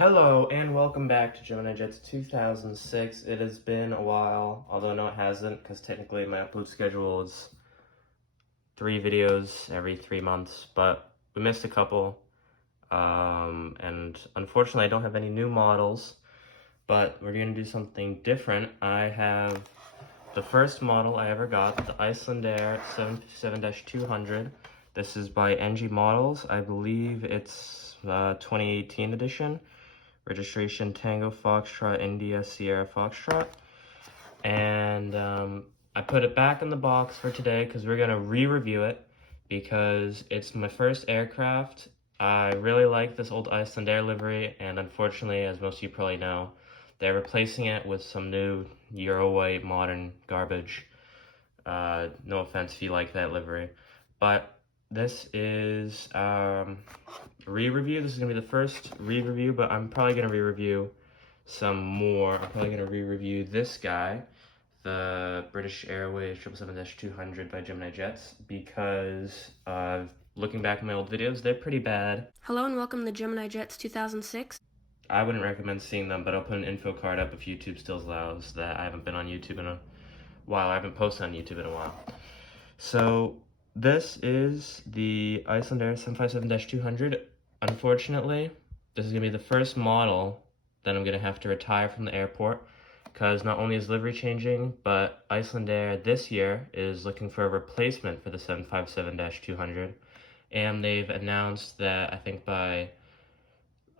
Hello and welcome back to Gemini Jets 2006. It has been a while, although no it hasn't, because technically my upload schedule is 3 videos every 3 months, but we missed a couple, and unfortunately I don't have any new models, but we're going to do something different. I have the first model I ever got, the Icelandair 757-200. This is by NG Models. I believe it's 2018 edition. Registration Tango Foxtrot India Sierra Foxtrot. And I put it back in the box for today because we're going to re-review it because it's my first aircraft. I really like this old Icelandair livery, and unfortunately, as most of you probably know, they're replacing it with some new Euro white modern garbage. No offense if you like that livery. But this is re-review. This is gonna be the first re-review, but I'm probably gonna re-review some more. I'm probably gonna re-review this guy, the British Airways 777-200 by Gemini Jets, because looking back at my old videos, they're pretty bad. Hello and welcome to Gemini Jets 2006. I wouldn't recommend seeing them, but I'll put an info card up if YouTube still allows that. I haven't been on YouTube in a while. I haven't posted on YouTube in a while. So this is the Icelandair 757-200. Unfortunately, this is going to be the first model that I'm going to have to retire from the airport because not only is livery changing, but Icelandair this year is looking for a replacement for the 757-200. And they've announced that I think by,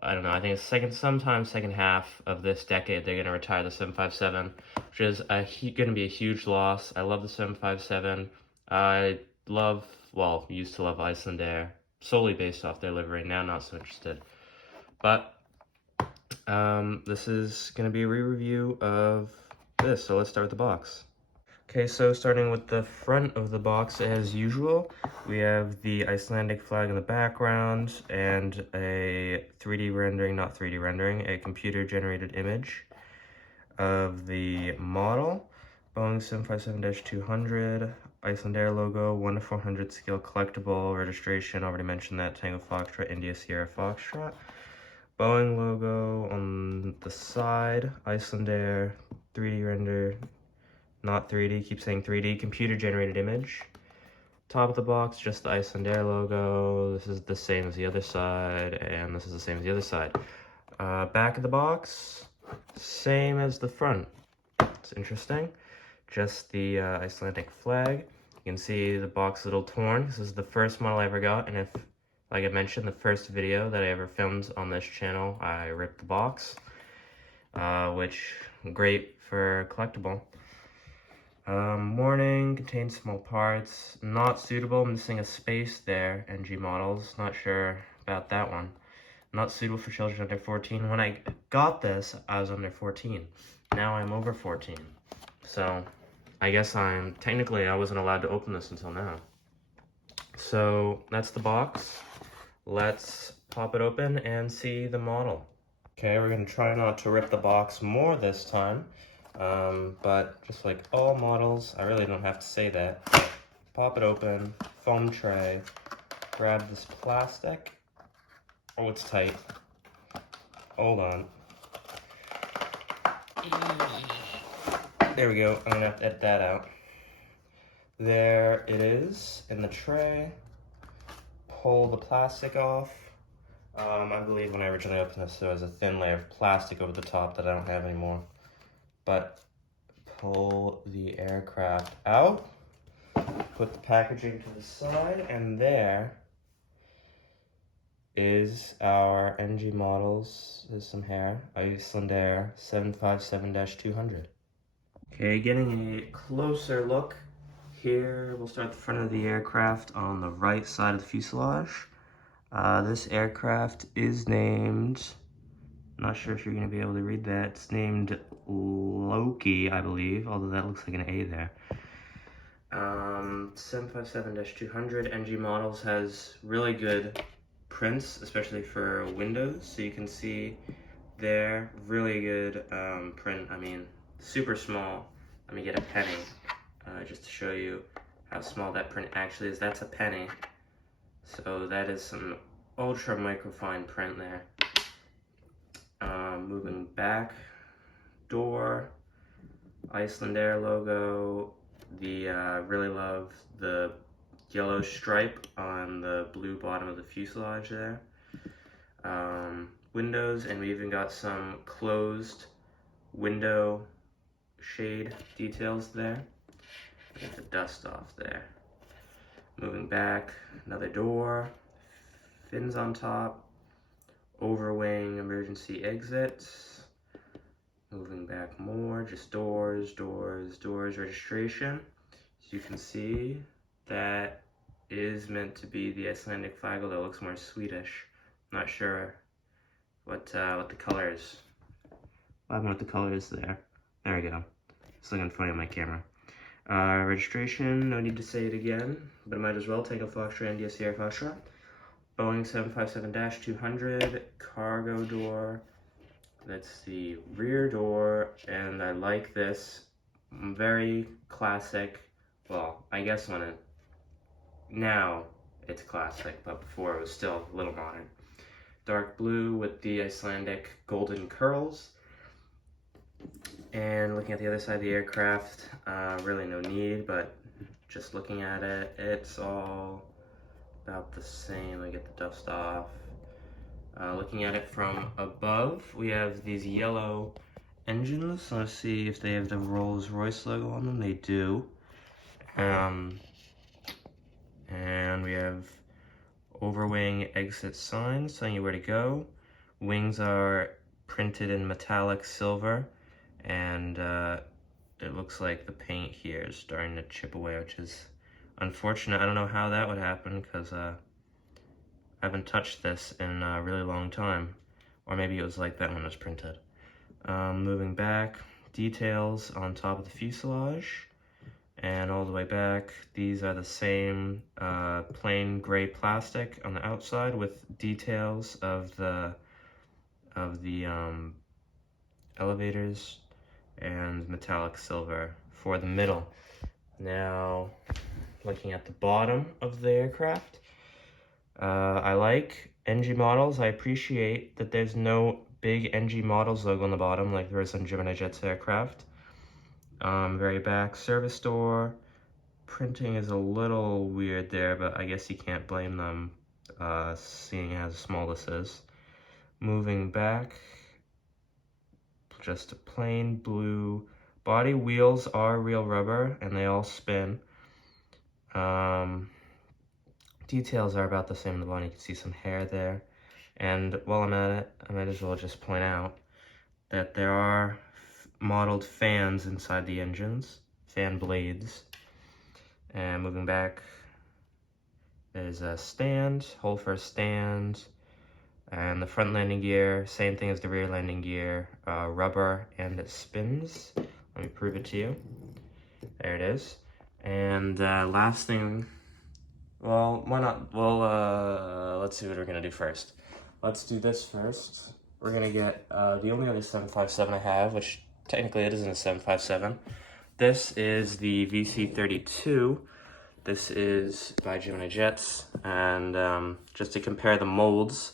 I don't know, I think it's sometime second half of this decade, they're going to retire the 757, which is going to be a huge loss. I love the 757. I used to love Icelandair, solely based off their livery, now not so interested. But this is going to be a re-review of this, so let's start with the box. Okay, so starting with the front of the box as usual, we have the Icelandic flag in the background and a 3D rendering, not 3D rendering, a computer-generated image of the model. Boeing 757-200, Icelandair logo, 1/400 scale collectible, registration, already mentioned that, Tango Foxtrot, India Sierra Foxtrot. Boeing logo on the side, Icelandair, 3D render, not 3D, keep saying 3D, computer generated image. Top of the box, just the Icelandair logo. This is the same as the other side, and this is the same as the other side. Back of the box, same as the front. It's interesting. Just the Icelandic flag. You can see the box is a little torn. This is the first model I ever got, and if, like I mentioned, the first video that I ever filmed on this channel, I ripped the box, which great for collectible. Warning, contains small parts, not suitable, missing a space there, NG Models, not sure about that one. Not suitable for children under 14. When I got this, I was under 14. Now I'm over 14. So, I guess I wasn't allowed to open this until now. So, that's the box. Let's pop it open and see the model. Okay, we're gonna try not to rip the box more this time. But just like all models, I really don't have to say that. Pop it open, foam tray, grab this plastic. Oh, it's tight. Hold on. There we go. I'm gonna have to edit that out. There it is in the tray. Pull the plastic off. I believe when I originally opened this, there was a thin layer of plastic over the top that I don't have anymore. But pull the aircraft out, put the packaging to the side, and there is our NG Models. There's some hair, Icelandair 757-200. Okay, getting a closer look here. We'll start at the front of the aircraft on the right side of the fuselage. This aircraft is named, not sure if you're going to be able to read that. It's named Loki, I believe, although that looks like an A there. 757-200 NG Models has really good prints, especially for Windows. So you can see there, really good print. I mean, super small. Let me get a penny just to show you how small that print actually is. That's a penny. So that is some ultra microfine print there. Moving back, door, Icelandair logo. Really love the yellow stripe on the blue bottom of the fuselage there. Windows, and we even got some closed window shade details there. Get the dust off there. Moving back, another door, fins on top, overwing emergency exits. Moving back more, just doors, doors, doors, registration. As you can see, that is meant to be the Icelandic flag, although it looks more Swedish. Not sure what the color is. What happened with the color is there? There we go. It's looking funny on my camera. Registration, no need to say it again, but I might as well. Tango Foxtrot, India Sierra Foxtrot. Boeing 757-200, cargo door. That's the rear door, and I like this. Very classic. Well, I guess now it's classic, but before it was still a little modern. Dark blue with the Icelandic golden curls. And looking at the other side of the aircraft, really no need, but just looking at it, it's all about the same. I get the dust off. Looking at it from above, we have these yellow engines. Let's see if they have the Rolls-Royce logo on them. They do. And we have overwing exit signs telling you where to go. Wings are printed in metallic silver, and it looks like the paint here is starting to chip away, which is unfortunate. I don't know how that would happen, because I haven't touched this in a really long time. Or maybe it was like that when it was printed. Moving back, details on top of the fuselage. And all the way back, these are the same plain gray plastic on the outside with details of the elevators and metallic silver for the middle. Now, looking at the bottom of the aircraft, I like NG models. I appreciate that there's no big NG models logo on the bottom like there is on Gemini Jet's aircraft. Very back, service door. Printing is a little weird there, but I guess you can't blame them, seeing how small this is. Moving back, just a plain blue body. Wheels are real rubber, and they all spin. Details are about the same in the body. You can see some hair there. And while I'm at it, I might as well just point out that there are modeled fans inside the engines, fan blades. And moving back, there's a stand, hole for a stand, and the front landing gear, same thing as the rear landing gear, rubber, and it spins. Let me prove it to you. There it is. And last thing, well, why not? Well, let's see what we're gonna do first. Let's do this first. We're gonna get the only other 757 I have, which technically it isn't a 757. This is the VC32. This is by Gemini Jets, and just to compare the molds,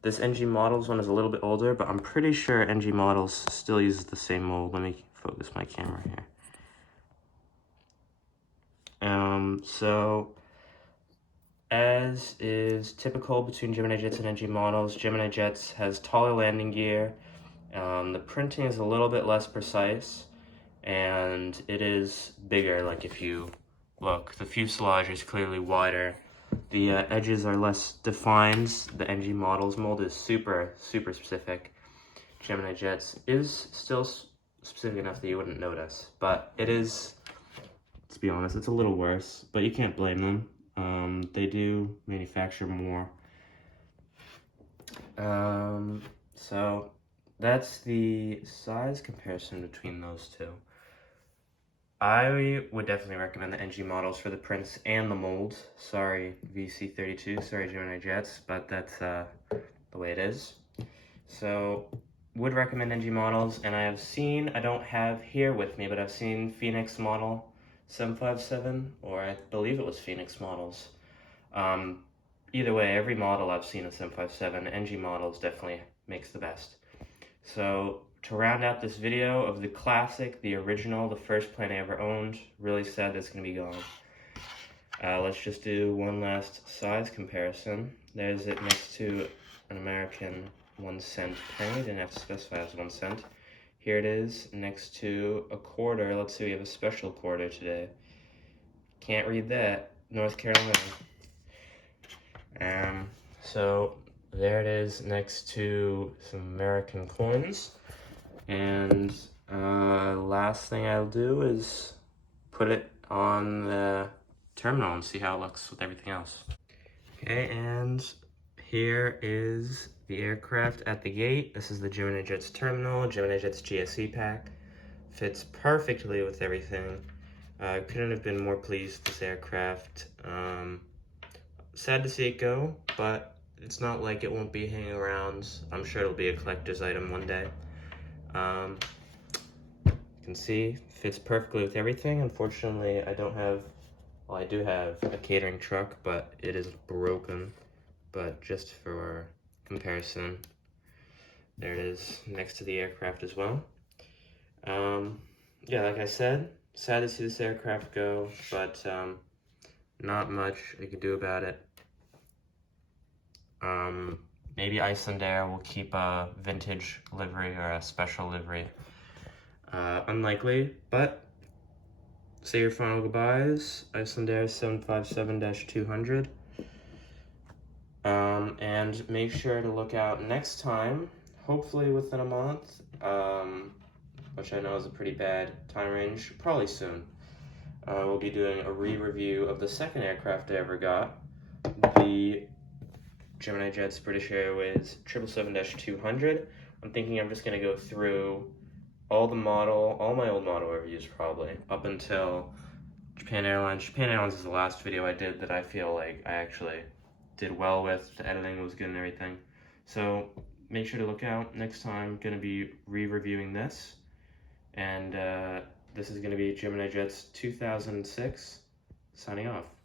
this NG Models one is a little bit older, but I'm pretty sure NG Models still uses the same mold. Let me focus my camera here. So, as is typical between Gemini Jets and NG Models, Gemini Jets has taller landing gear. The printing is a little bit less precise, and it is bigger. Like if you look, the fuselage is clearly wider. The edges are less defined. The NG Models mold is super specific. Gemini Jets is still specific enough that you wouldn't notice, but it is, to be honest, it's a little worse, but you can't blame them. They do manufacture more. So that's the size comparison between those two. I would definitely recommend the NG Models for the prints and the molds. Sorry, VC32, sorry, Gemini Jets, but that's the way it is. So, would recommend NG Models, and I have seen, I don't have here with me, but I've seen Phoenix Model 757, or I believe it was Phoenix Models. Either way, every model I've seen of 757, NG Models definitely makes the best. So to round out this video of the classic, the original, the first plane I ever owned, really sad that's going to be gone. Let's just do one last size comparison. There's it next to an American 1-cent penny. Didn't have to specify as 1 cent. Here it is next to a quarter. Let's see, we have a special quarter today. Can't read that. North Carolina. So there it is next to some American coins. And last thing I'll do is put it on the terminal and see how it looks with everything else. Okay, and here is the aircraft at the gate. This is the Gemini Jets terminal, Gemini Jets GSE pack. Fits perfectly with everything. Couldn't have been more pleased with this aircraft. Sad to see it go, but it's not like it won't be hanging around. I'm sure it'll be a collector's item one day. You can see, fits perfectly with everything. Unfortunately, I don't have, well, I do have a catering truck, but it is broken. But just for comparison, there it is next to the aircraft as well. Yeah, like I said, sad to see this aircraft go, but not much I could do about it. Maybe Icelandair will keep a vintage livery or a special livery. Unlikely, but say your final goodbyes. Icelandair 757-200. And make sure to look out next time, hopefully within a month, which I know is a pretty bad time range, probably soon. We'll be doing a re-review of the second aircraft I ever got, the Gemini Jets British Airways 777-200. I'm thinking I'm just going to go through all my old model reviews probably, up until Japan Airlines. Japan Airlines is the last video I did that I feel like I actually did well with. The editing was good and everything. So make sure to look out next time. Going to be re-reviewing this. And this is going to be Gemini Jets 2006, signing off.